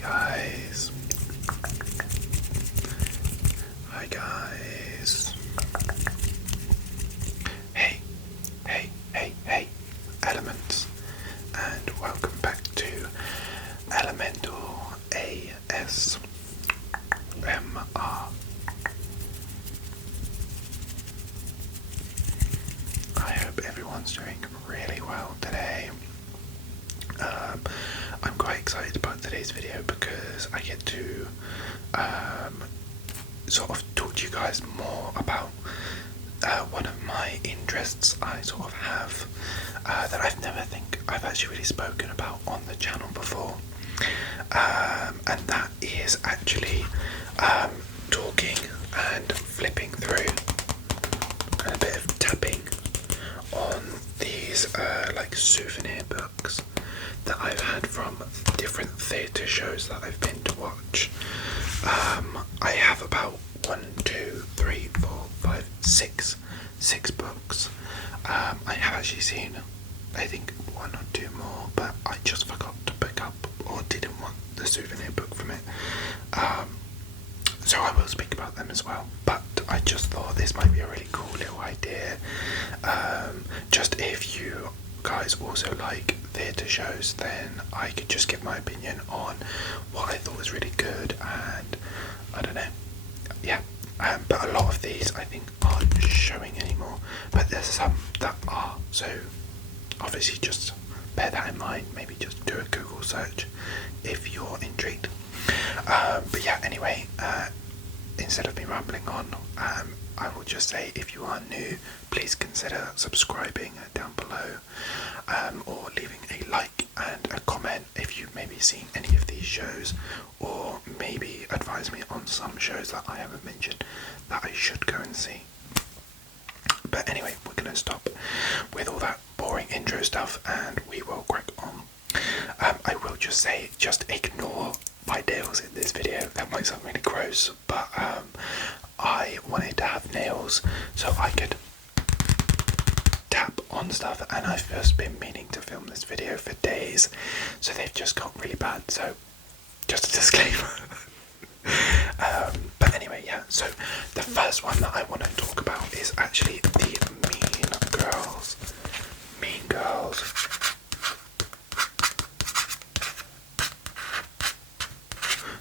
guys. Hi guys. Hey, hey, elements, and welcome back to Elemental ASMR. I hope everyone's doing really well today. I'm quite excited about today's video because I get to sort of talk to you guys more about one of my interests I sort of have that I've never think I've actually really spoken about on the channel before, and that is actually talking and flipping through and a bit of tapping on these like souvenir books that I've had from different theatre shows that I've been to watch. I have about 6 books. I have actually seen, I think, 1 or 2 more, but I just forgot to pick up or didn't want the souvenir book from it. So I will speak about them as well, but I just thought this might be a really cool little idea. Just if you guys also like theatre shows, then I could just give my opinion on what I thought was really good, and I don't know, yeah. But a lot of these I think aren't showing anymore, but there's some that are, so obviously just bear that in mind. Maybe just do a Google search if you're intrigued. But yeah, anyway, instead of me rambling on, I will just say, if you are new, please consider subscribing down below, or leaving a like and a comment if you've maybe seen any of these shows, or maybe advise me on some shows that I haven't mentioned that I should go and see. But anyway, we're going to stop with all that boring intro stuff and we will crack on. I will just say, just ignore my nails in this video. That might sound really gross, but I wanted to have nails so I could tap on stuff, and I've just been meaning to film this video for days, so they've just got really bad, so just a disclaimer. But anyway, yeah, so the first one that I want to talk about is actually the Mean Girls. Mean Girls.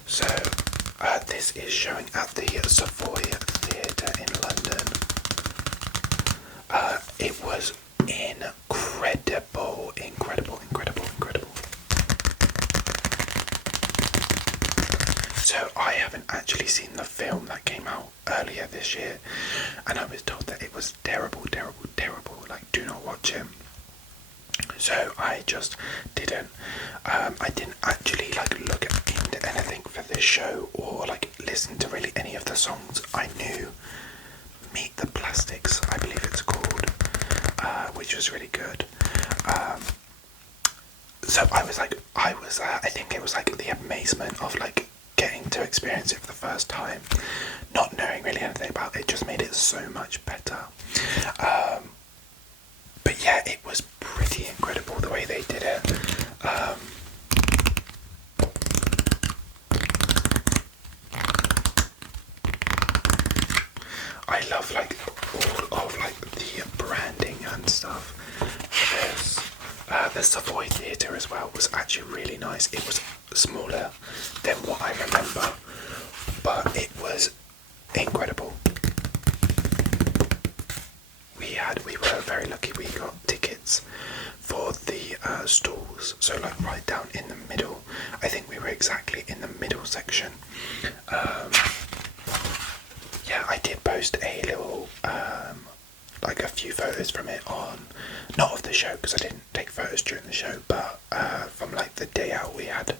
So this is showing at the Savoy Theatre in London. It was incredible. So I haven't actually seen the film that came out earlier this year, and I was told that it was terrible, like do not watch it. So I just didn't. I didn't actually like look into anything for this show or like listen to really any of the songs. I knew Meet the Plastics, I believe it's called, which was really good. So I think it was like the amazement of like getting to experience it for the first time, not knowing really anything about it, just made it so much better. But yeah, it was pretty incredible the way they did it. I love like all of like the branding and stuff for this. The Savoy Theatre as well was actually really nice. It was smaller than what I remember, but it was incredible. We were very lucky. We got tickets for the stalls, so like right down in the middle. I think we were exactly in the middle section. Yeah, I did post a little like a few photos from it on, not of the show because I didn't take photos during the show, but from like the day out we had,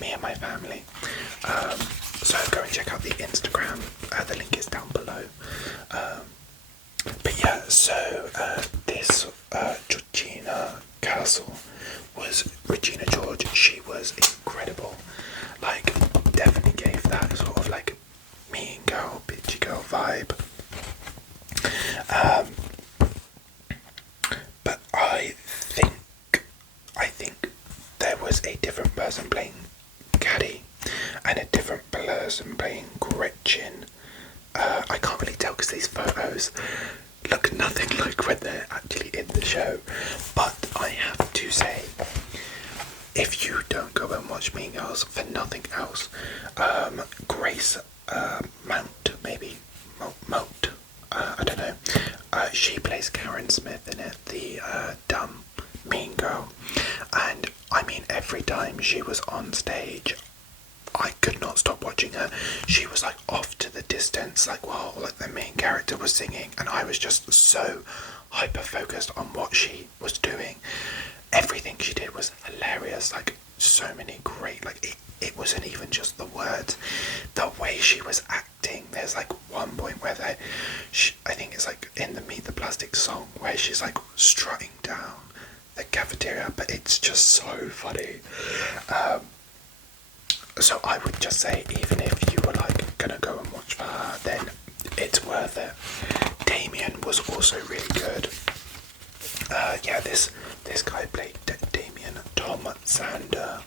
me and my family. So go and check out the Instagram, the link is down below. But yeah, so this Georgina Castle was Regina George. She was incredible, like definitely gave that sort of like mean girl, bitchy girl vibe. But I think there was a different person playing Caddy and a different person playing Gretchen. I can't really tell because these photos look nothing like when they're actually in the show. But I have to say, if you don't go and watch Mean Girls for nothing else, Grace Mount, maybe Mount, I don't know. She plays Karen Smith in it, the dumb mean girl, and I mean every time she was on stage, I could not stop watching her. She was like off to the distance, like while like the main character was singing, and I was just so hyper focused on what she was doing. Everything she did was hilarious, like so many great, like it wasn't even just the words, the way she was acting. There's like one point where I think it's like in the Meet the Plastic song where she's like strutting down the cafeteria, but it's just so funny. So I would just say, even if you were like gonna go and watch for her, then it's worth it. Damien was also really good. Yeah, this guy played Damien, Tom Sander.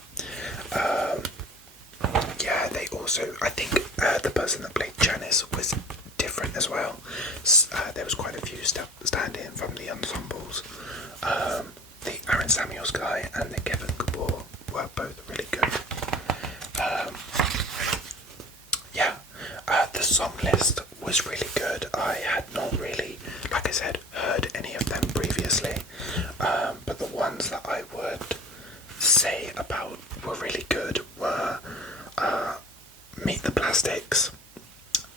Yeah, they also, I think the person that played Janice was different as well. There was quite a few stand-in from the ensembles. The Aaron Samuels guy and the Kevin Gabor were both really good. Yeah, the song list was really good. I had not really, like I said, heard any of them previously, but the ones that I would say about were really good were Meet the Plastics,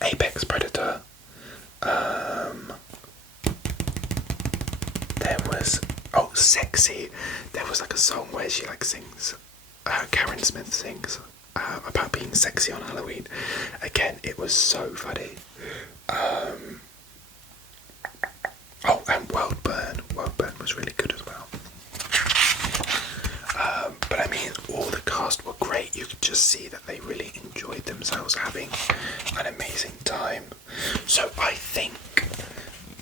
Apex Predator, there was, oh, Sexy, there was like a song where she like sings, Karen Smith sings about being sexy on Halloween. Again, it was so funny. Oh, and Worldburn was really good as well. But I mean, all the cast were great. You could just see that they really enjoyed themselves, having an amazing time. So I think,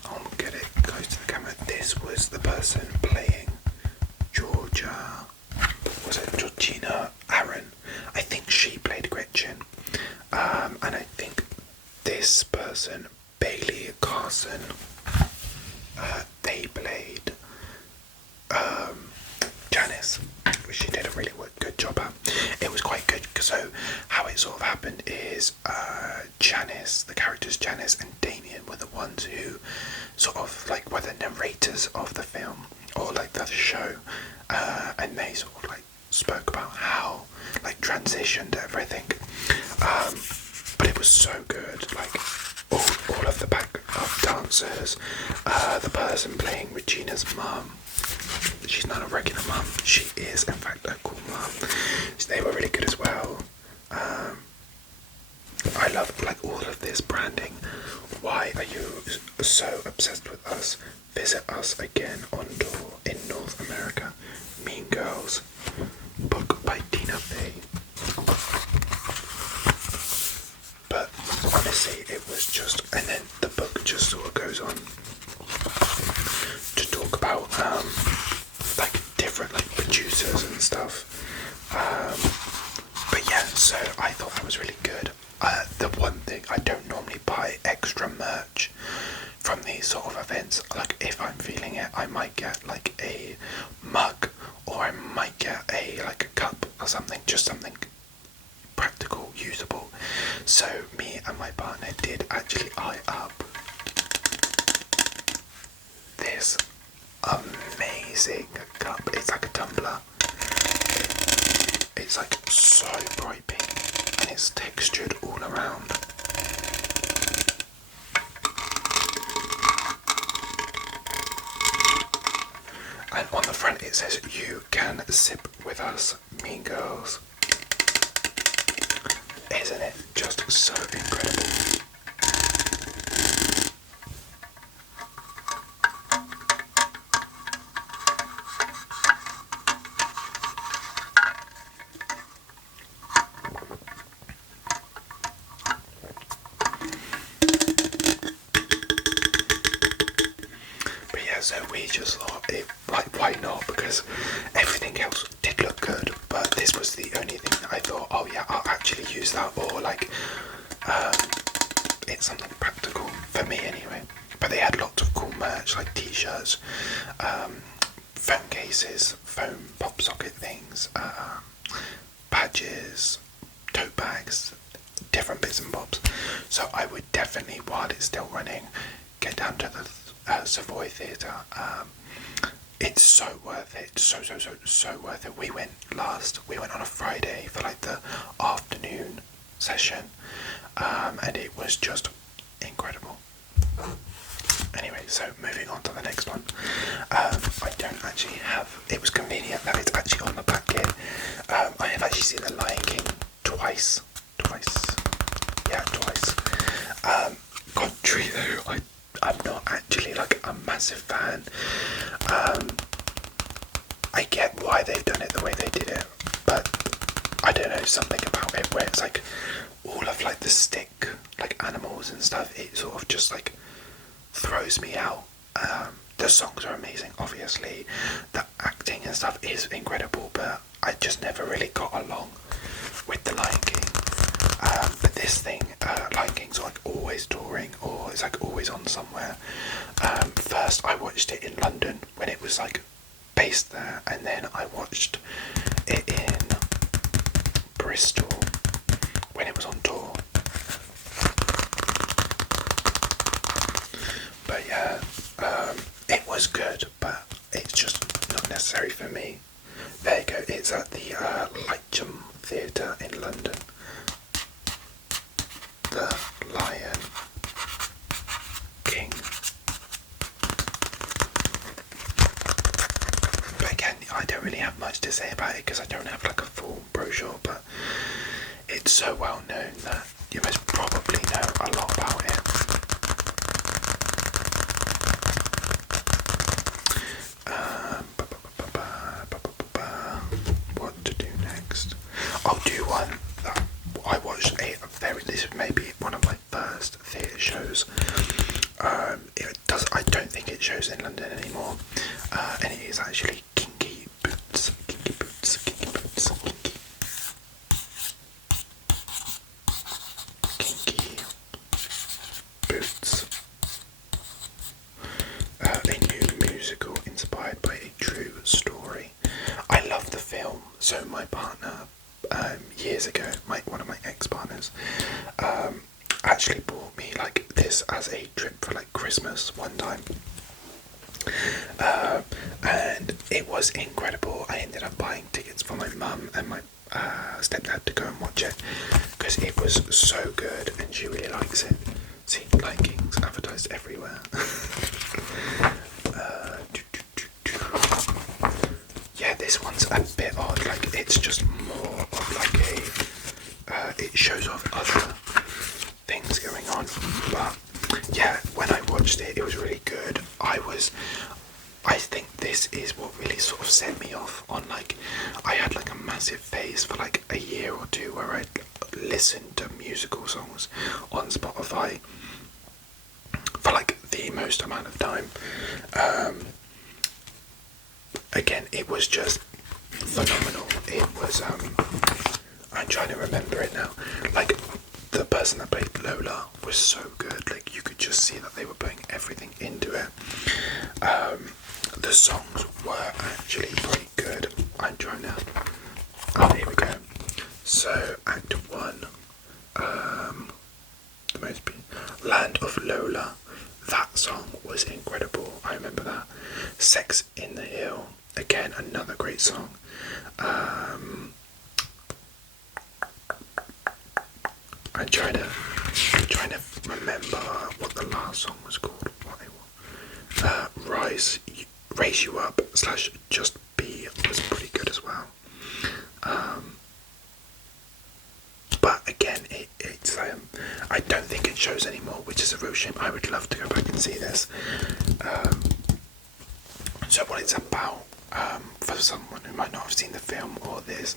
I'll get it close to the camera. This was the person playing Georgia. Was it Georgina Aaron? I think she played Gretchen. And I think this person, Bailey Carson, they played Janice, which she did a really good job at. It was quite good, because so how it sort of happened is Janice, the characters Janice and Damien were the ones who sort of like were the narrators of the film or like the show, and they sort of like spoke about how like transitioned everything, but it was so good. Like all of the backup dancers, the person playing Regina's mum, she's not a regular mum, she is in fact a cool mum. So they were really good as well. I love like all of this branding. Why are you so obsessed with us? Visit us again on tour in North America. Mean Girls, book by Tina Fey. But honestly, it was just, and then the book just sort of goes on to talk about like different like producers and stuff. But yeah, so I thought that was really good. The one thing, I don't normally buy extra merch from these sort of events. Like if I'm feeling it, I might get like a mug, or I might get a like a cup or something, just something practical, usable. So me and my partner did actually eye up this amazing cup. It's like a tumbler. It's like so bright pink and it's textured all around. And on the front it says, "You can sip with us, Mean Girls." Isn't it just so incredible? But yeah, so we just thought, why not? Because everything else did look good, but this was the only thing that I thought, oh yeah, I'll actually use that, or like it's something practical for me anyway. But they had lots of cool merch like t-shirts, phone cases, phone pop socket things, badges, tote bags, different bits and bobs. So I would definitely, while it's still running, get down to the Savoy Theatre. It's so worth it, so worth it. We went on a Friday for like the afternoon session, and it was just incredible. Anyway, so moving on to the next one. I don't actually have, it was convenient that it's actually on the back here. I have actually seen The Lion King twice. Contrary though, I'm not actually like a massive fan. I get why they've done it the way they did it, but I don't know, something about it where it's like all of like the stick like animals and stuff, it sort of just like throws me out. The songs are amazing, obviously, the acting and stuff is incredible, but I just never really got along with The Lion King. But this thing, Lion King's like always touring, or it's like always on somewhere. First I watched it in London when it was like based there, and then I watched it in Bristol when it was on tour. But yeah, it was good, but it's just not necessary for me. There you go, it's at the Lyceum Theatre in London. The Lion King. But again, I don't really have much to say about it because I don't have like a full brochure, but it's so well known that you must probably know a lot about it. What to do next? I'll do one that I watched this may be one of my first theatre shows. I don't think it shows in London anymore, and it is actually Kinky Boots. A new musical inspired by a true story. I love the film, so my partner, years ago, one of my ex-partners, actually bought me like this as a trip for like Christmas one time, and it was incredible. I ended up buying tickets for my mum and my stepdad to go and watch it because it was so good and she really likes it. See, Lion King's advertised everywhere. Yeah, this one's a bit odd, like it's just more of like it shows off other things going on, but yeah, when I watched it, it was really good. I think this is what really sort of set me off on like, I had like a massive phase for like a year or two where I'd listen to musical songs on Spotify for like the most amount of time. Again, it was just phenomenal. It was, I'm trying to remember it now, like the person that played Lola was so good, like you could just see that they were putting everything into it. The songs were actually pretty good. I'm trying to, here we go. So Act 1, the most Land of Lola, that song was incredible, I remember that. Sex in the Hill, again another great song. I'm trying to remember what the last song was called. Raise You Up / Just Be was pretty good as well. But again, it's I don't think it shows anymore, which is a real shame. I would love to go back and see this. So what it's about, for someone who might not have seen the film or this,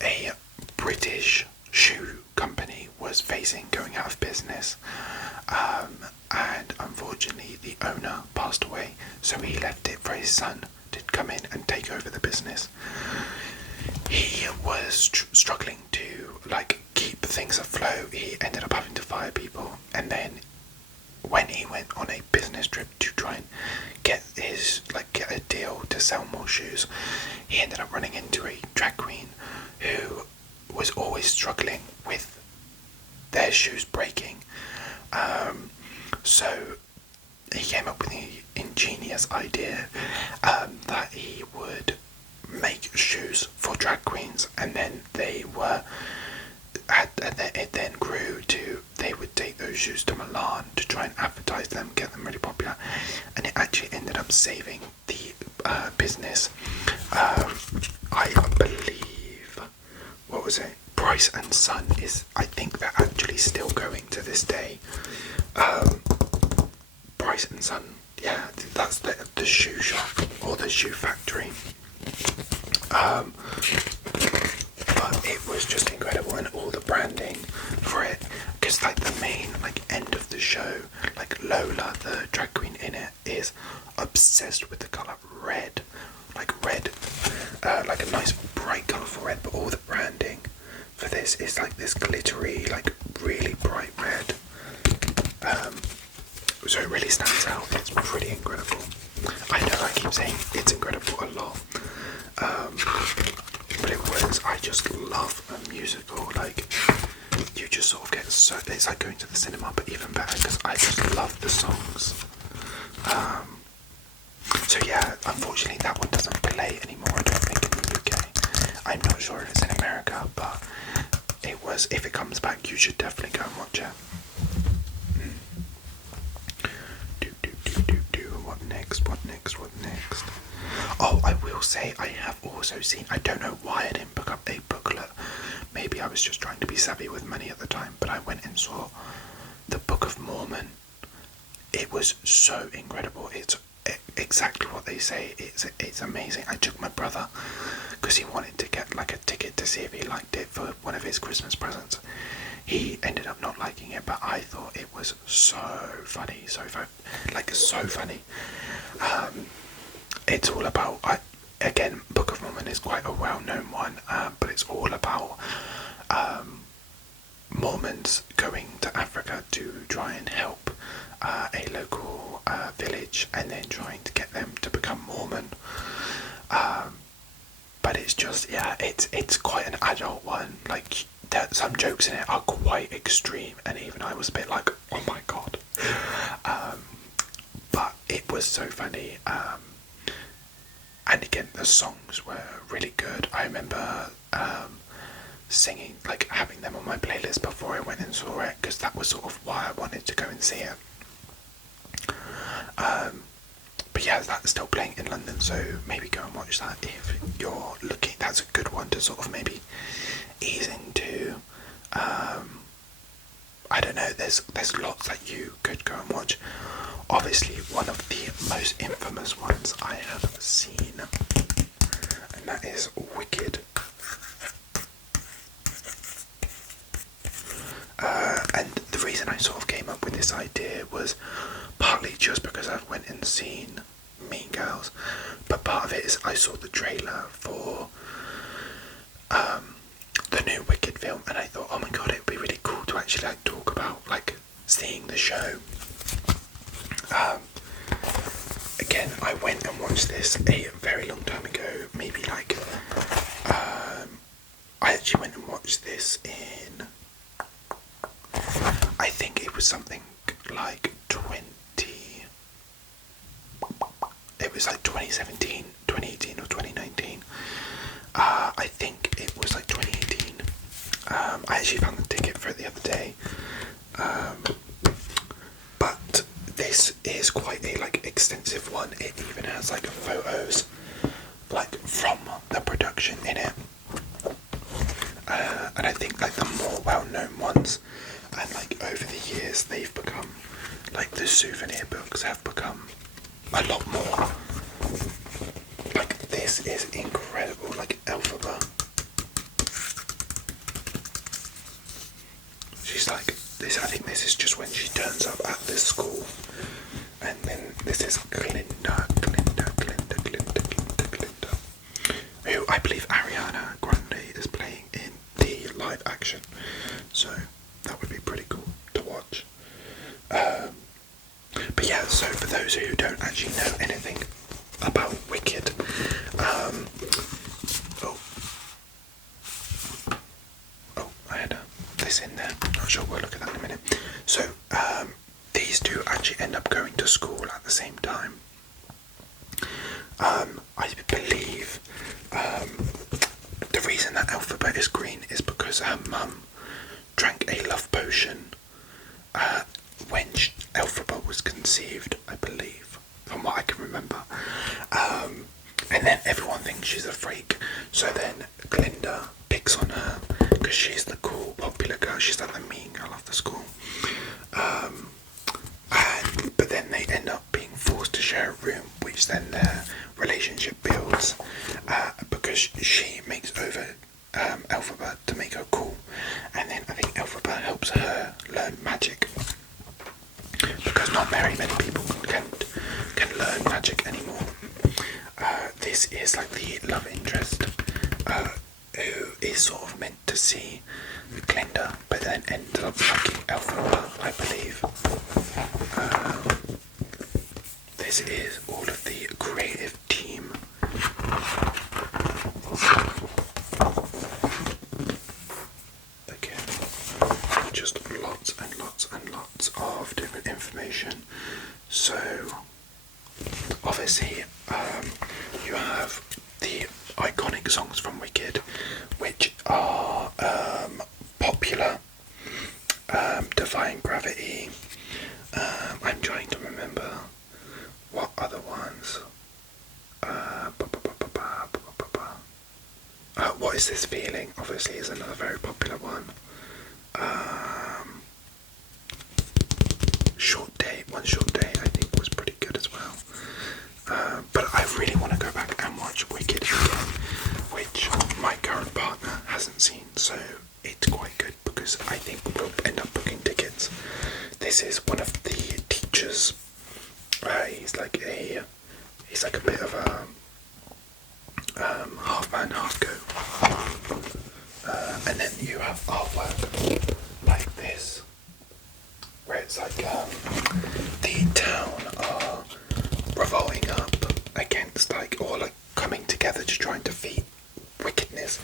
a British shoe company was facing going out of business, and unfortunately the owner passed away, so he left it for his son to come in and take over the business. He was struggling to like things afloat, he ended up having to fire people, and then when he went on a business trip to try and get a deal to sell more shoes, he ended up running into a drag queen who was always struggling with their shoes breaking. So he came up with the ingenious idea that he would make shoes for drag queens, and then it then grew to they would take those shoes to Milan to try and advertise them, get them really popular, and it actually ended up saving the business. I believe, what was it? Price and Son is, I think they're actually still going to this day. Price and Son, yeah, that's the shoe shop or the shoe factory. But it was just incredible, and all the branding for it, because like the main end of the show, like Lola, the drag queen in it, is obsessed with the colour red, like a nice bright colourful red, but all the branding for this is like this glittery, like really bright red. So it really stands out. It's pretty incredible. I know I keep saying it's incredible a lot, but it was. I just love a musical. Like, you just sort of get so. It's like going to the cinema, but even better because I just love the songs. So yeah, unfortunately that one doesn't play anymore. I don't think in the UK. I'm not sure if it's in America, but it was. If it comes back, you should definitely go and watch it. What next? Oh, I will say I have also seen, I don't know why I didn't pick up a booklet. Maybe I was just trying to be savvy with money at the time, but I went and saw the Book of Mormon. It was so incredible. It's exactly what they say. It's amazing. I took my brother because he wanted to get like a ticket to see if he liked it for one of his Christmas presents. He ended up not liking it, but I thought it was so funny, so funny. It's all about, again, Book of Mormon is quite a well-known one, but it's all about Mormons going to Africa to try and help a local village, and then trying to get them to become Mormon. But it's just, yeah, it's quite an adult one. Like, some jokes in it are quite extreme, and even I was a bit like, oh my god. But it was so funny. And again, the songs were really good. I remember singing, like having them on my playlist before I went and saw it, because that was sort of why I wanted to go and see it. But yeah, that's still playing in London, so maybe go and watch that if you're looking. That's a good one to sort of maybe ease into. I don't know, there's lots that you could go and watch. Obviously, one of the most infamous ones I have seen, and that is Wicked. And the reason I sort of came up with this idea was partly just because I went and seen Mean Girls, but part of it is I saw the trailer for the new Wicked film, and I thought, oh my god, it would be really cool to actually like talk about like seeing the show. Again, I went and watched this a very long time ago, maybe like I actually went and watched this in, I think it was something like 2017, 2018 or 2019. I think it was like 2018. I actually found the ticket for it the other day. But this is quite a like extensive one. It even has like photos like from the production in it. And I think like the more well-known ones, and like over the years they've become, like the souvenir books have become a lot more. Like this is incredible, like Elphaba. She's like this, I think this is just when she turns up at this school. And then this is Glinda, who I believe Ariana Grande is playing in the live action. so that would be pretty cool to watch. But yeah, so for those who don't actually know anything about Wicked, I had this in there, not sure, we'll look at that in a minute. So these two actually end up going to school at the same time. I believe the reason that Alphabet is green is because her mum drank a love potion when Alphabet was conceived, I believe, from what I can remember. And then everyone thinks she's a freak, so then Glinda picks on her because she's the cool, popular girl. She's like the mean girl of the school. But then they end up being forced to share a room, which then their relationship builds because she makes over Alphabet to make her cool, and then I think Alphabet helps her learn magic because not very many people can learn magic anymore. This is like the love interest who is sort of meant to see Glinda, but then ends up liking Alphabet, I believe. This is all of the creative team. Again, just lots and lots and lots of different information. So, obviously, you have the iconic songs from Wicked, which are popular. Defying Gravity. I'm trying to remember what other ones. What Is This Feeling? Obviously, is another very popular one. One Short Day, I think was pretty good as well. But I really want to go back and watch Wicked again, which my current partner hasn't seen, so it's quite good because I think we'll end up booking tickets. This is one of the teachers. He's like a bit of a half man, half goat. And then you have artwork like this, where it's like the town are revolting up against or coming together to try and defeat wickedness,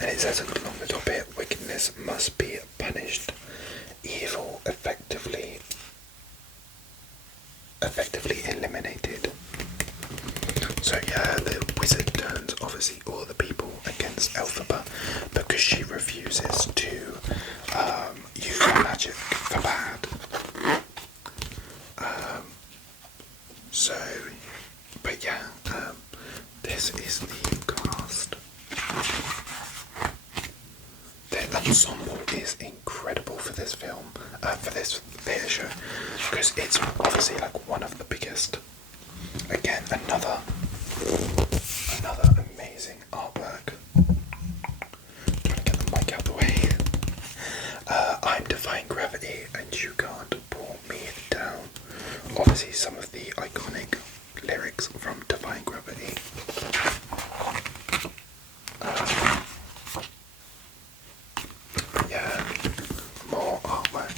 and it says along the top here, wickedness must be punished, evil effectively eliminated. So yeah, the wizard turns obviously all the people against Elphaba because she refuses to use magic for bad. But yeah, this is the cast. The ensemble is incredible for this film, for this theatre show, because it's obviously one of the biggest. Again, another amazing artwork. Trying to get the mic out of the way. I'm defying gravity and you can't pull me down. Obviously some of the iconic lyrics from Defying Gravity. Yeah, more artwork.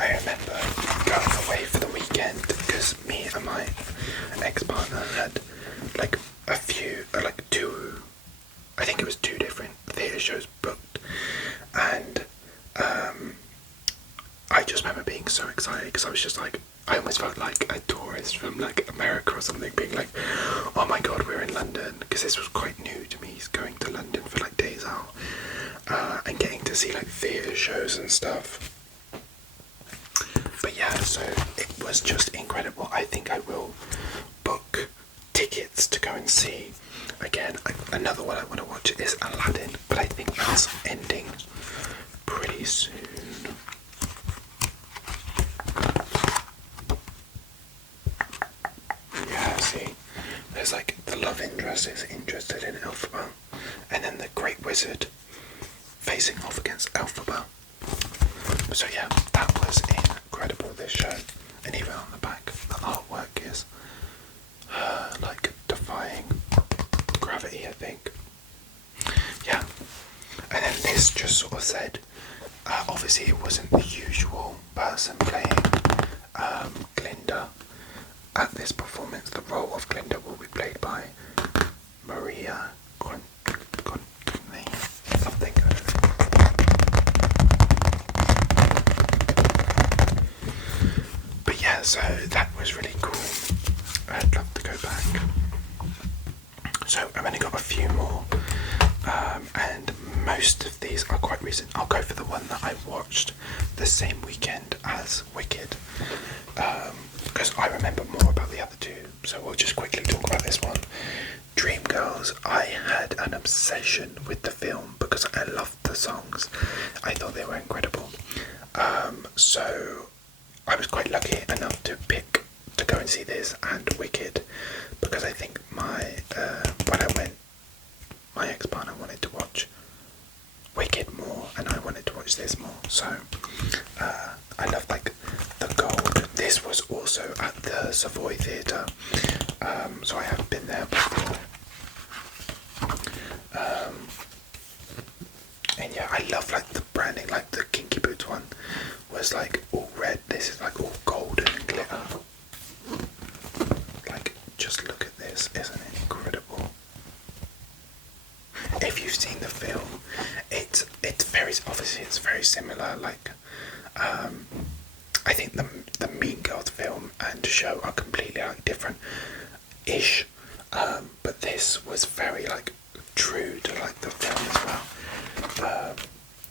I remember going away for the weekend because me and my ex-partner had a few, two, I think it was 2 different theatre shows booked, and I just remember being so excited because I was just I almost felt like a tourist from America or something, being oh my god, we're in London, because this was quite new to me, going to London for days out, and getting to see theatre shows and stuff. But yeah, so it was just incredible. I think I will book tickets to go and see. Again, another one I want to watch is Aladdin, but I think that's ending pretty soon. Yeah, see, there's the love interest is interested in Elphaba, and then the Great Wizard facing off against Elphaba. So yeah, that was incredible, this show. And even on the back, the artwork is defying gravity, I think. Yeah. And this just sort of said, obviously it wasn't the usual person playing Glinda. At this performance, the role of Glinda will be played by Maria Conley, something. I don't know. But yeah, so that was really cool. I'd love to go back. So I've only got a few more, and most of these are quite recent. I'll go for the one that I watched the same weekend as Wicked, because I remember more about the other two. So we'll just quickly talk about this one. Dreamgirls. I had an obsession with the film because I loved the songs. I thought they were incredible. So I was quite lucky enough to pick to go and see this and Wicked, because I think when I went, my ex-partner wanted to watch Wicked more and I wanted to watch this more. So I love like the gold. This was also at the Savoy Theatre, so I haven't been there before. And yeah, I love like the branding. Like the Kinky Boots one was like all red. This is like all golden and glitter. Like, just look at this, isn't it incredible? If you've seen the film, it's very, obviously it's very similar. Like, I think the Mean Girls film and show are completely like different-ish, but this was very like true to like the film as well.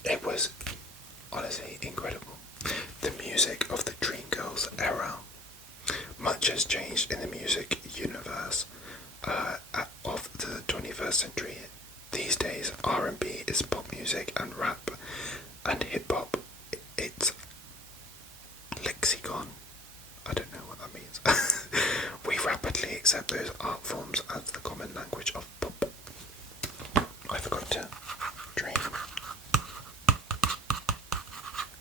It was honestly incredible. The music of the Dreamgirls era. Much has changed in the music universe of the 21st century. These days, R&B is pop music and rap and hip-hop. It's lexicon. I don't know what that means. We rapidly accept those art forms as the common language of pop. I forgot to dream.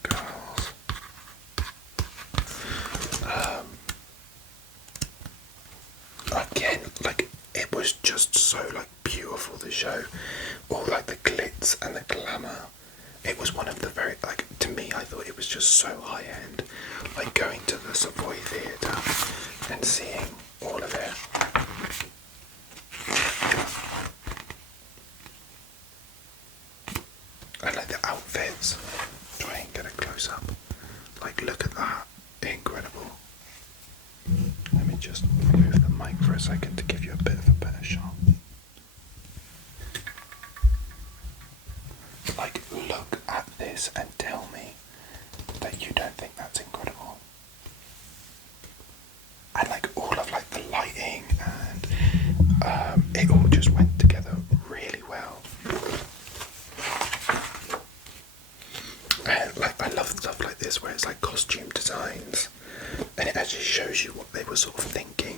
Girls. Again, like, it was just so like beautiful, the show, all like the glitz and the glamour. It was one of the very, like, to me, I thought it was just so high end, like going to the Savoy Theatre and seeing all of it. I like the outfits. Try and get a close up. Like, look at that, incredible. Let me just move the mic for a second to give you a bit of a better shot. Like, look at this and tell me that you don't think that's incredible. And like all of like the lighting and it all just went together really well. And like, I love stuff like this where it's like costume designs and it actually shows you what they were sort of thinking.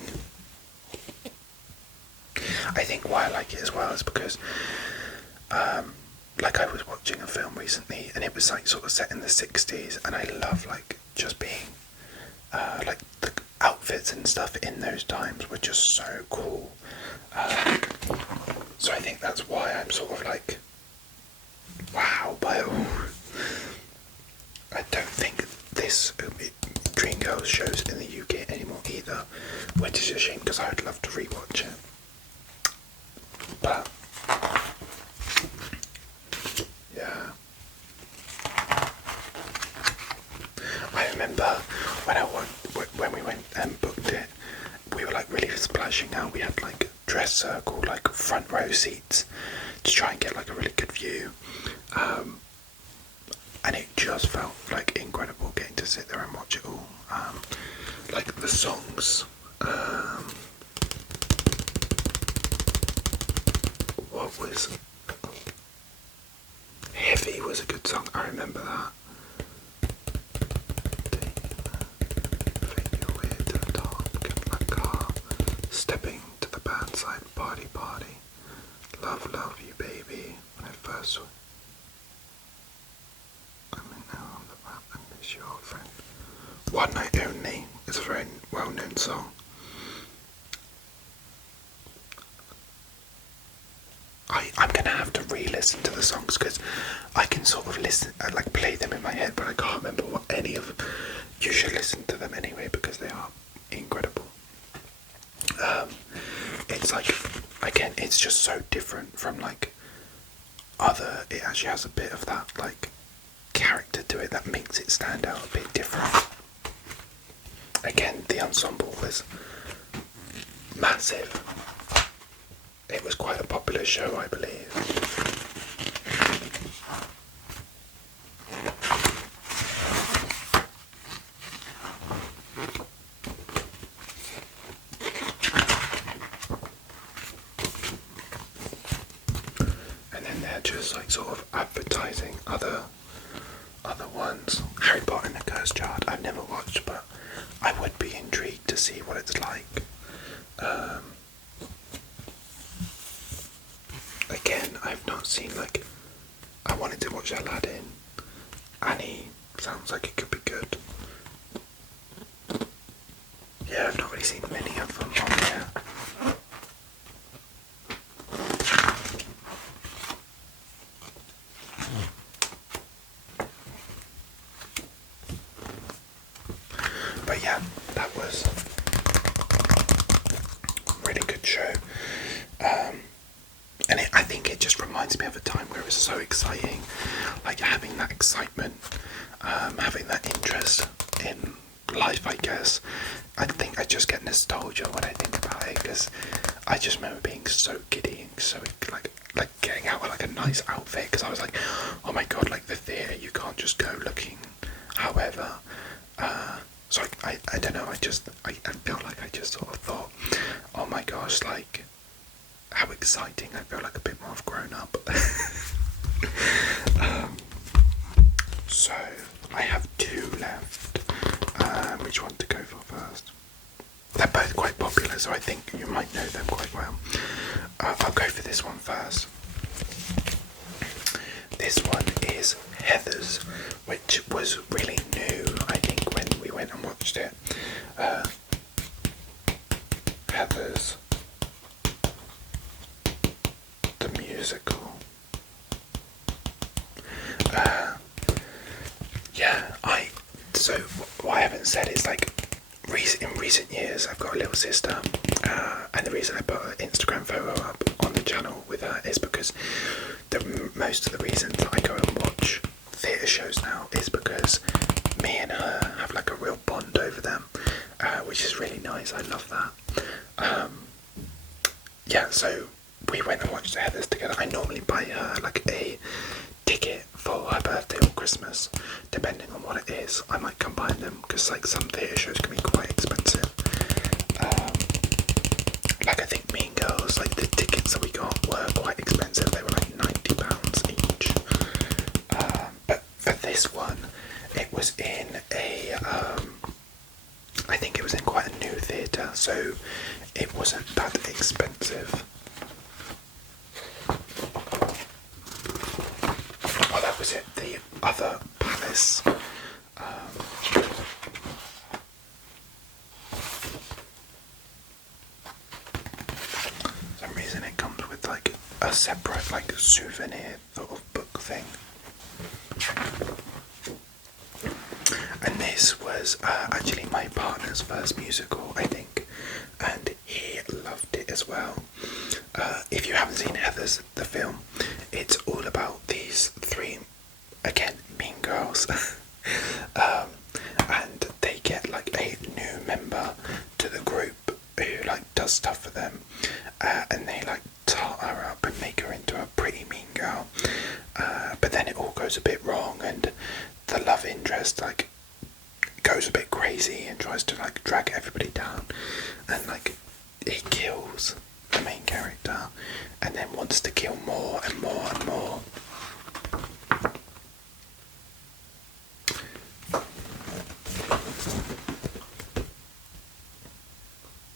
I think why I like it as well is because like, I was watching a film recently and it was like sort of set in the 60s, and I love like just being like the outfits and stuff in those times were just so cool. So I think that's why I'm sort of like, wow, by all. I don't think this Dreamgirls shows in the UK anymore either, which is a shame because I would love to rewatch it. But yeah, I remember when we went and booked it, we were like really splashing out. We had like dress circle, like front row seats to try and get like a really good view, and it just felt like incredible getting to sit there and watch it all. Like the songs, what was Heavy was a good song, I remember that. Take your way to the top, get my car, stepping to the bad side, party party, love you baby, when I first I'm in now on the map and miss your friend. One Night Only is a very well known song. I'm gonna have to re-listen listen to the songs, because I can sort of listen, like play them in my head, but I can't remember what any of them. You should listen to them anyway because they are incredible. It's like, again, it's just so different from like other. It actually has a bit of that like character to it that makes it stand out a bit different. Again, the ensemble was massive. It was quite a popular show, I believe. And then they're just like sort of advertising other ones. Harry Potter and the Cursed Child I've never watched, but I would be intrigued to see what it's like. Again, I've not seen, like, I wanted to watch Aladdin. Annie sounds like it could be good. Yeah, I've not really seen many of them on there. But yeah, that was a really good show. And I think it just reminds me of a time where it was so exciting, like having that excitement, having that interest in life, I guess. I think I just get nostalgia when I think about it, because I just remember being so giddy and so like getting out with like a nice outfit, because I was like, oh my god, like the theatre, you can't just go looking however. So I don't know, I felt like I just sort of thought, oh my gosh, like how exciting. I feel like a bit more of grown up. So I have two left. Which one to go for first? They're both quite popular, so I think you might know them quite well. I'll go for this one first. This one is Heathers, which was really new, I think, when we went and watched it. Heathers, the musical. So what I haven't said is, like, in recent years I've got a little sister, and the reason I put an Instagram photo up on the channel with her is because most of the reasons that I go and watch theatre shows now is because me and her have like a real bond over them, which is really nice. I love that. Yeah, so we went and watched the Heathers together. I normally buy her like a ticket for her birthday or Christmas, depending on what it is. I might combine them, because like some theatre shows can be quite expensive. Like I think Mean Girls, like the tickets that we got were quite expensive. They were like £90 each. But for this one, it was in a, I think it was in quite a new theatre, so it wasn't that expensive. Oh, that was it, the other palace. For some reason it comes with like a separate like souvenir sort of book thing. And this was actually my partner's first musical, I think, and he loved it as well. If you haven't seen Heathers, the film, it's all about these three, again, mean girls, and they get like a new member to the group who like does stuff for them, and they like tart her up and make her into a pretty mean girl, but then it all goes a bit wrong, and the love interest like goes a bit crazy and tries to like drag everybody down, and like he kills the main character and then wants to kill more and more and more.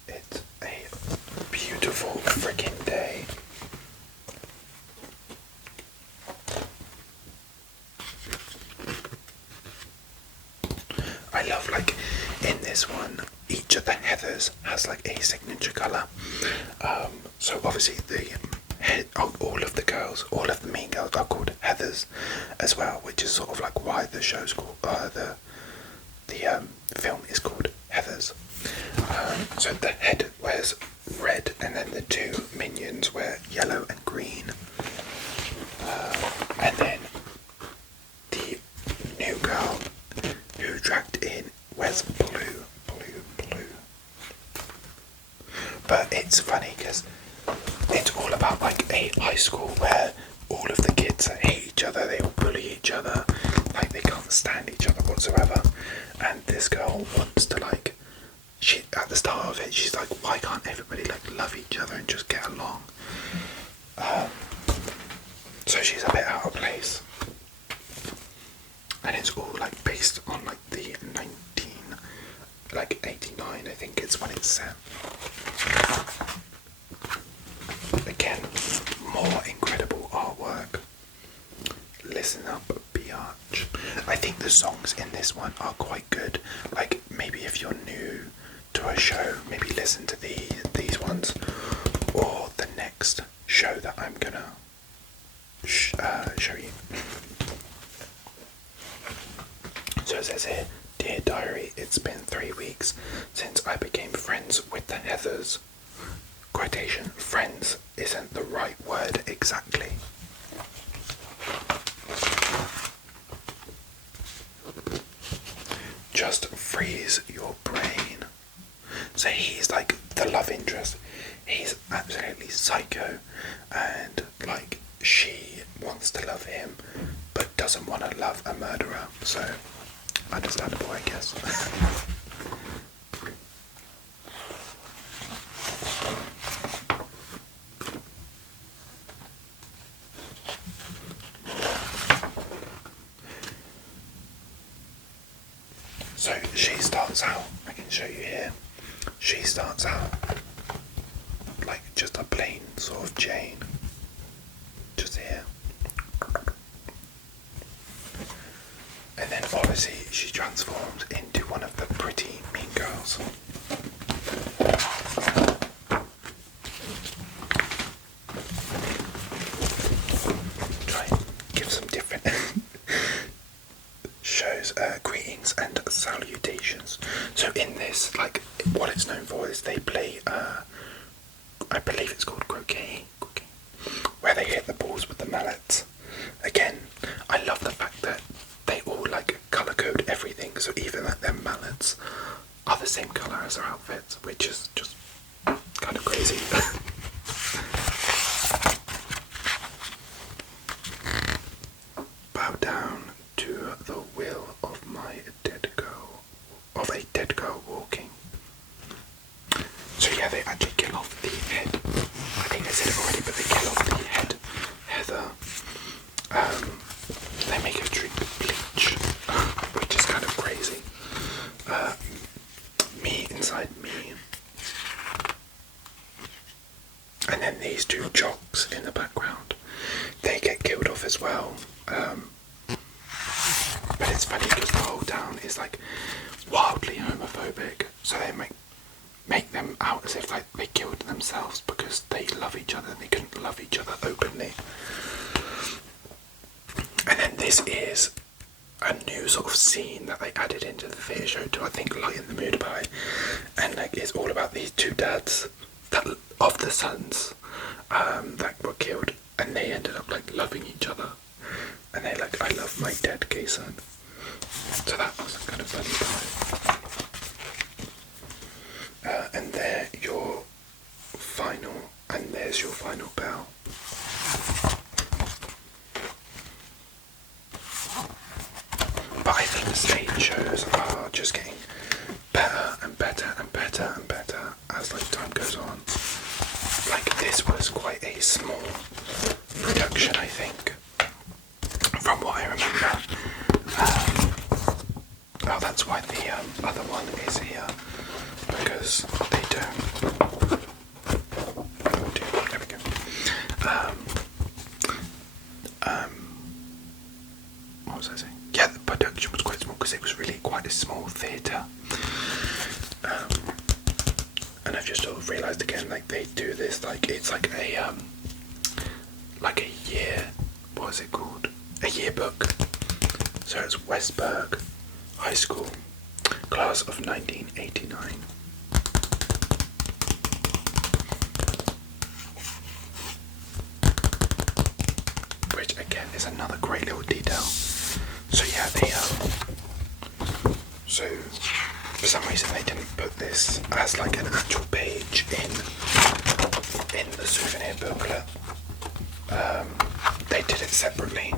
It's a beautiful freaking day. I love, like, in this one, each of the Heathers has like a signature colour. So obviously the all of the girls, all of the mean girls are called Heathers as well, which is sort of like why the show's called, the film is called Heathers. So the head wears red, and then the two minions wear yellow and green. And then the new girl who dragged in wears blue. But it's funny because it's all about like a high school where all of the kids hate each other, they all bully each other, like they can't stand each other whatsoever. And this girl wants to like, she at the start of it, she's like, why can't everybody like love each other and just get along? So she's a bit out of place. And it's all like based on like the 89, I think it's when it's set. Again, more incredible artwork. Listen up, biatch. I think the songs in this one are quite good. Like maybe if you're new to a show, maybe listen to these ones, or the next show that I'm gonna show you. So it says here, Dear Diary, it's been 3 weeks since I became friends with the Heathers. Quotation, friends isn't the right word exactly. Just freeze your brain. So he's like the love interest. He's absolutely psycho, and like she wants to love him but doesn't want to love a murderer. So understandable, I guess. So she starts out, I can show you here, she starts out like just a plain sort of Jane, just here. And then obviously she transforms into one of the pretty mean girls. Try and give some different shows, greetings and salutations. So in this, like, what it's known for is they play, I believe it's called croquet, where they hit the balls with the mallets. Again, I love the fact that they all like colour code everything, so even like their mallets are the same colour as their outfits, which is just kind of crazy. Bow down to the will of my dead girl, of a dead girl walking. So yeah, they actually kill off the head. I think I said it already, but they kill off the head Heather. They make her drink bleach, which is kind of crazy. Me inside me. And then these two jocks in the background, they get killed off as well. But it's funny because the whole town is like wildly homophobic, so they make them out as if like they killed themselves because they love each other and they couldn't love each other openly. And then this is a new sort of scene that they added into the theatre show to, I think, lighten the mood by. And like it's all about these two dads that of the sons that were killed, and they ended up like loving each other. And they're like, I love my dead gay son. So that was kind of funny. And there your final, and there's your final bell. But I think the stage shows are just getting better and better and better and better as like time goes on. Like this was quite a small production, I think, from what I remember. Oh, that's why the other one is here, because they don't. Oh dear, there we go. What was I saying? Yeah, the production was quite small because it was really quite a small theatre. And I've just sort of realised again, like they do this, like it's like a like a year, what is it called? A yearbook. So it's Westburg High School, class of 1989. Which again is another great little detail. So yeah, so for some reason they didn't put this as like an actual page in the souvenir booklet. They did it separately.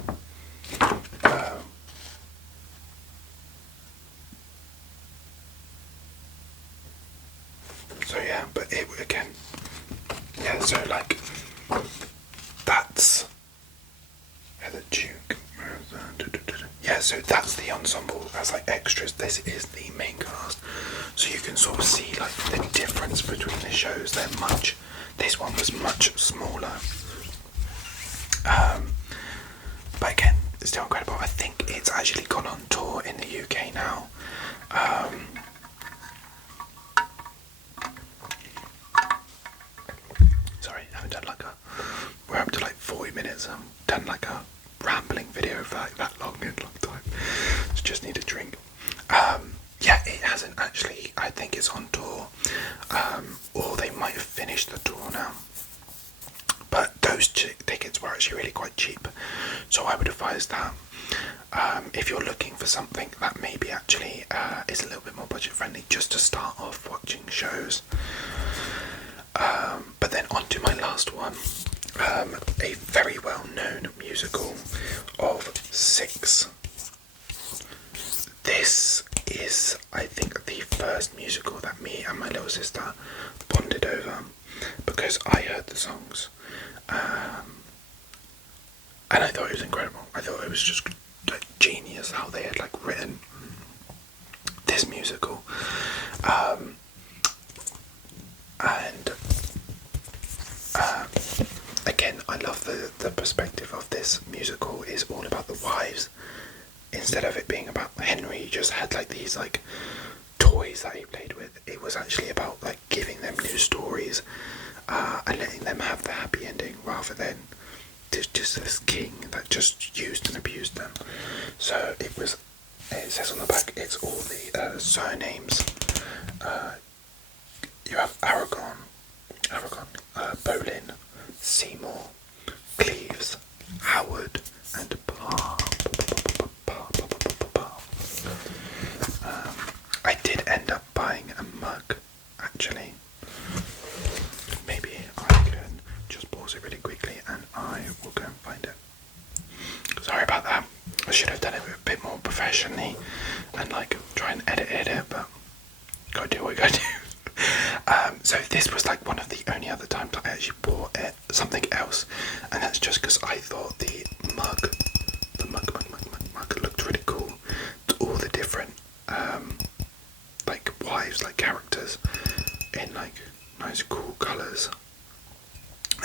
So yeah, but it again, yeah. So like that's the Duke. Yeah, so that's the ensemble as like extras. This is the main cast, so you can sort of see like the difference between the shows. This one was much smaller, but again, it's still incredible. I think it's actually gone on tour in the UK now. Sorry, I haven't done we're up to like 40 minutes. I've done like a rambling video for like that long time. So just need a drink. Yeah, it hasn't actually. I think it's on tour, or they might have finished the tour now. But those tickets were actually really quite cheap, so I would advise that if you're looking for something that maybe actually is a little bit more budget friendly, just to start off watching shows. But then on to my last one, a very well-known musical of Six. This is, I think, the first musical that me and my little sister bonded over, because I heard the songs, and I thought it was incredible. I thought it was just like genius how they had like written this musical, and again, I love the perspective of this musical is all about the wives. Instead of it being about Henry, he just had like these like toys that he played with. It was actually about like giving them new stories and letting them have the happy ending, rather than just this king that just used and abused them. So it says on the back, it's all the surnames. You have Aragon, Bolin, Seymour, Cleves, Howard, and Parr. I did end up buying a mug, actually. Maybe I can just pause it really quickly and I will go and find it. Sorry about that. I should have done it a bit more professionally and like try and edit it, but gotta do what you gotta do. So this was like one of the only other times I actually bought something else, and that's just because I thought the mug looked really cool. All the different like wives, like characters in like nice cool colours,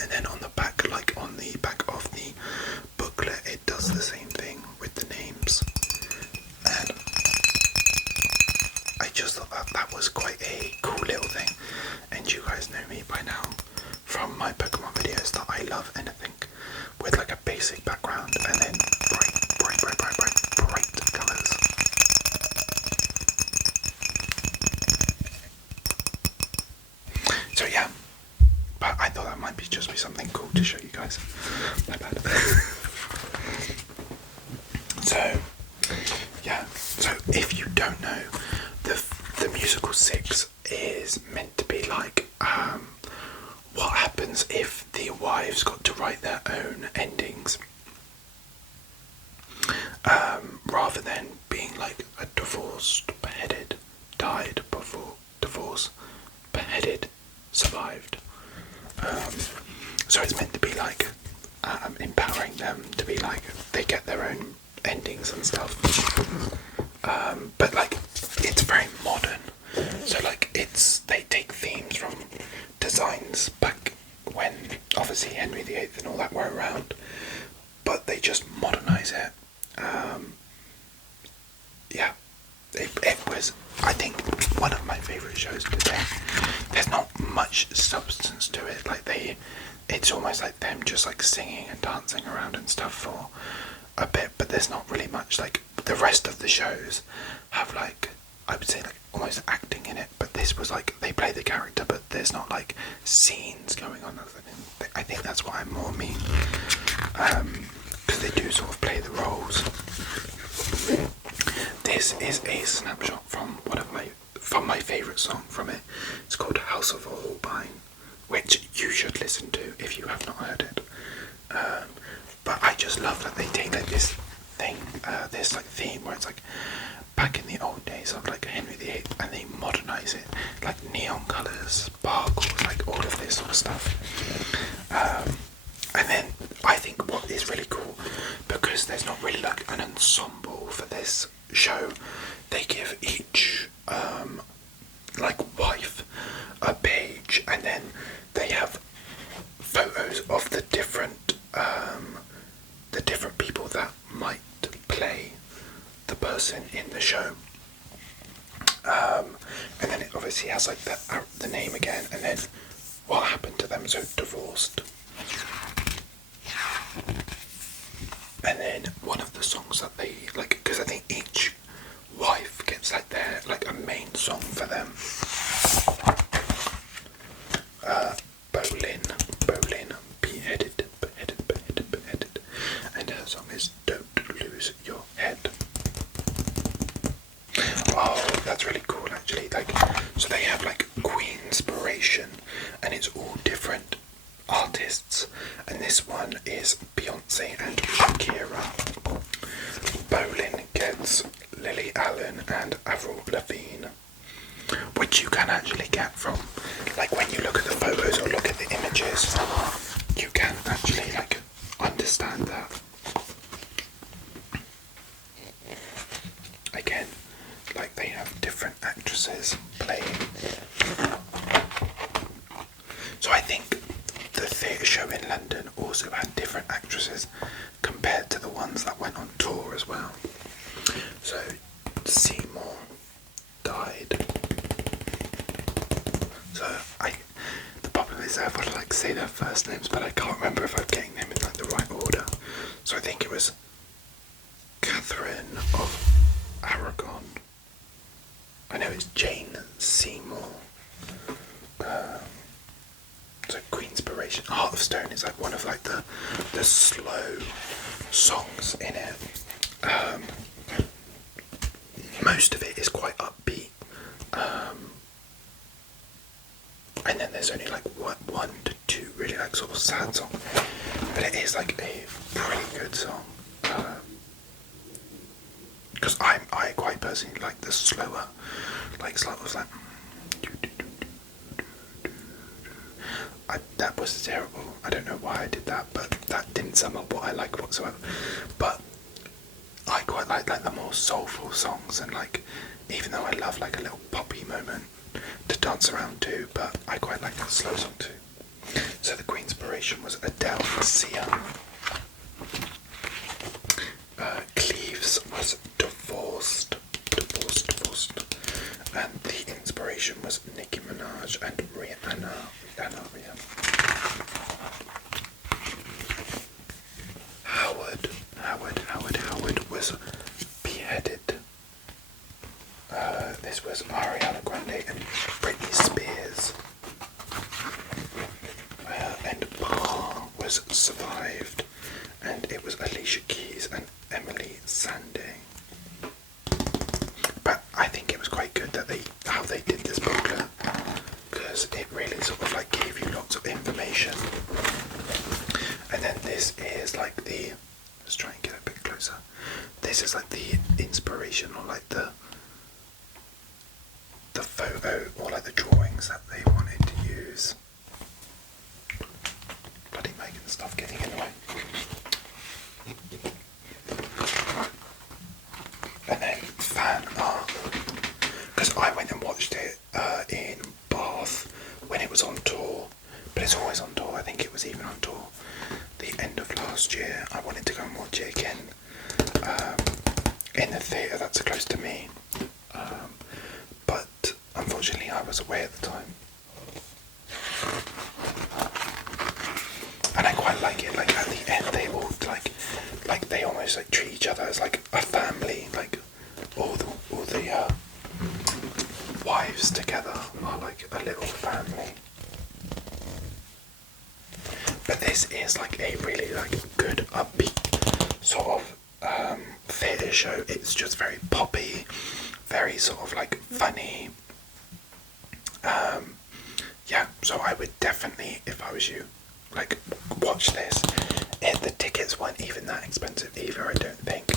and then on the back, like on the back of the booklet, it does the same thing with the names, and I just thought that was quite a cool little thing. And you guys know me by now from my Pokemon videos that I love anything with like a basic background and then bright colours. So yeah, but I thought that might be something cool to show you guys. My bad. So yeah, so if you don't know, the musical Six is meant to be like what happens if the wives got to write their own endings, rather than being like a divorced, beheaded, died before divorce, beheaded, survived. So it's meant to be like empowering them to be like they get their own endings and stuff. But like it's very modern. So like they take themes from designs back when obviously Henry VIII and all that were around, but they just modernise it. Yeah, it was, I think, one of my favourite shows today. There's not much substance to it. Like it's almost like them just like singing and dancing around and stuff for a bit, but there's not really much. Like the rest of the shows have like, I would say like almost acting in it, but this was like they play the character, but there's not like scenes going on. I think that's what I more mean, because they do sort of play the roles. This is a snapshot from my favourite song from it. It's called House of Holbein, which you should listen to if you have not heard it. But I just love that they take like this thing, this like theme where it's like back in the old days of like Henry VIII, and they modernise it, like neon colours, sparkles, like all of this sort of stuff. And then I think what is really cool, because there's not really like an ensemble for this show, they give each like wife a page, and then they have photos of the different people that might play the person in the show, and then it obviously has like the name again, and then what happened to them, so divorced. And then one of the songs that they like, because I think each wife gets like their like a main song for them. Bolin, beheaded, and her song is Don't Lose Your Head. Oh, that's really cool actually. Like, so they have like Queenspiration, and it's all different artists, and this one is Beyonce and Shakira. Bolin gets Lily Allen and Avril Lavigne, which you can actually get from, like, when you look at the photos or look at the images, you can actually like understand that. Again, like they have different actresses playing. So I think the theatre show in London also had different actresses compared to the ones that went on tour as well. So Seymour died. So the problem is I want to like say their first names, but I can't remember if I'm getting them in like the right order. So I think it was Catherine of Aragon. I know it's Jane Seymour. So Queenspiration, Heart of Stone is like one of like the slow songs in it. Most of it is quite upbeat, and then there's only like one to two really like sort of sad songs, but it is like a pretty good song. Because I quite personally like the slower, like sort of like. That was terrible. I don't know why I did that, but that didn't sum up what I like whatsoever. But I quite like the more soulful songs, and like, even though I love like a little poppy moment to dance around to, but I quite like that slow song too. So the Queenspiration was Adele Sia. Cleves was divorced, and the Inspiration was Nicki Minaj and Rihanna. Howard was beheaded. This was Ariana Grande and Britney Spears. And Barr was survived, and it was Alicia Keys and Emily Sandé. But I think it was quite good that how they did this booklet, because it really sort of like gave you lots of information. And then this is like let's try and get a bit closer. This is like the inspiration, or like the photo, or like the drawings that they wanted to use. Bloody making stuff getting in the way. And then fan art, because I went and watched it in Bath when it was on tour, but it's always on tour. I think it was even on tour the end of last year. I wanted to go and watch it again in the theatre that's close to me, but unfortunately I was away at the time. almost like treat each other as like a family, like all the wives together are like a little family. But this is like a really like good upbeat sort of theatre show. It's just very poppy, very sort of like funny. Yeah, so I would definitely, if I was you, like watch this. The tickets weren't even that expensive either, I don't think.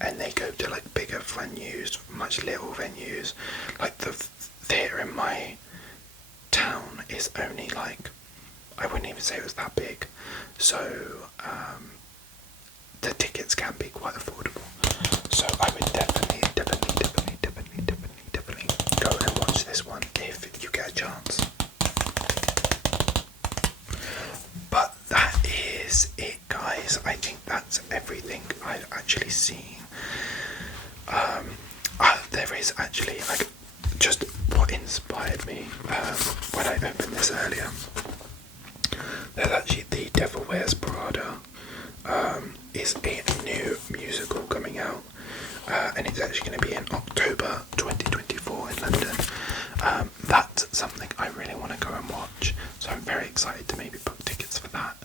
And they go to like bigger venues, much little venues. Like the theatre in my town is only like, I wouldn't even say it was that big. So the tickets can be quite affordable. So I would definitely go and watch this one if you get a chance. But that is it, guys. I think that's everything I've actually seen. There is actually like just what inspired me when I opened this earlier. There's actually The Devil Wears Prada is a new musical coming out, and it's actually going to be in October 2024 in London. That's something I really want to go and watch, so I'm very excited to maybe book tickets for that.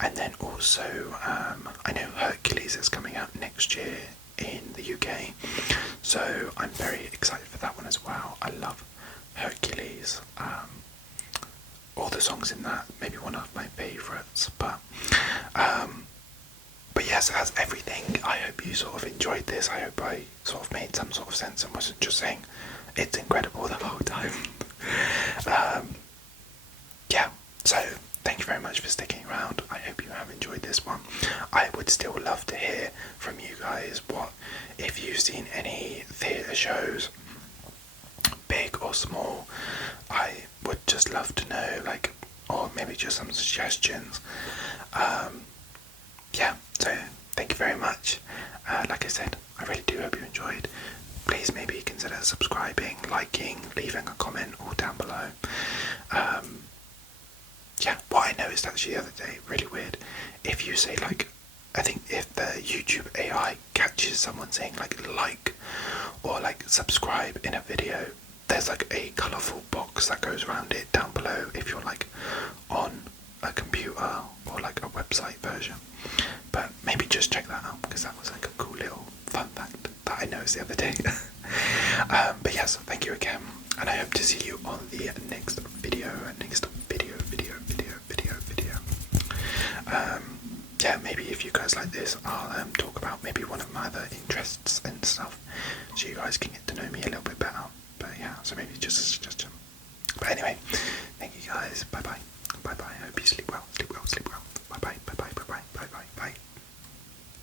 And then also, I know Hercules is coming out next year in the UK, so I'm very excited for that one as well. I love Hercules. All the songs in that, maybe one of my favourites, but yes, that's everything. I hope you sort of enjoyed this. I hope I sort of made some sort of sense and wasn't just saying it's incredible the whole time. Yeah, so thank you very much for sticking around. I hope you have enjoyed this one. I would still love to hear from you guys if you've seen any theatre shows, big or small. I would just love to know, like, or maybe just some suggestions. Yeah, so thank you very much. Like I said, I really do hope you enjoyed. Please maybe consider subscribing, liking, leaving a comment all down below. Yeah, what I noticed actually the other day, really weird, if you say like, I think if the YouTube AI catches someone saying like or like subscribe in a video, there's like a colourful box that goes around it down below if you're like on a computer or like a website version. But maybe just check that out, because that was like a cool little fun fact that I noticed the other day. But yes, thank you again, and I hope to see you on the next video. Yeah, maybe if you guys like this, I'll talk about maybe one of my other interests and stuff, so you guys can get to know me a little bit better. But yeah, so maybe just a suggestion. But anyway, thank you guys. Bye bye. I hope you sleep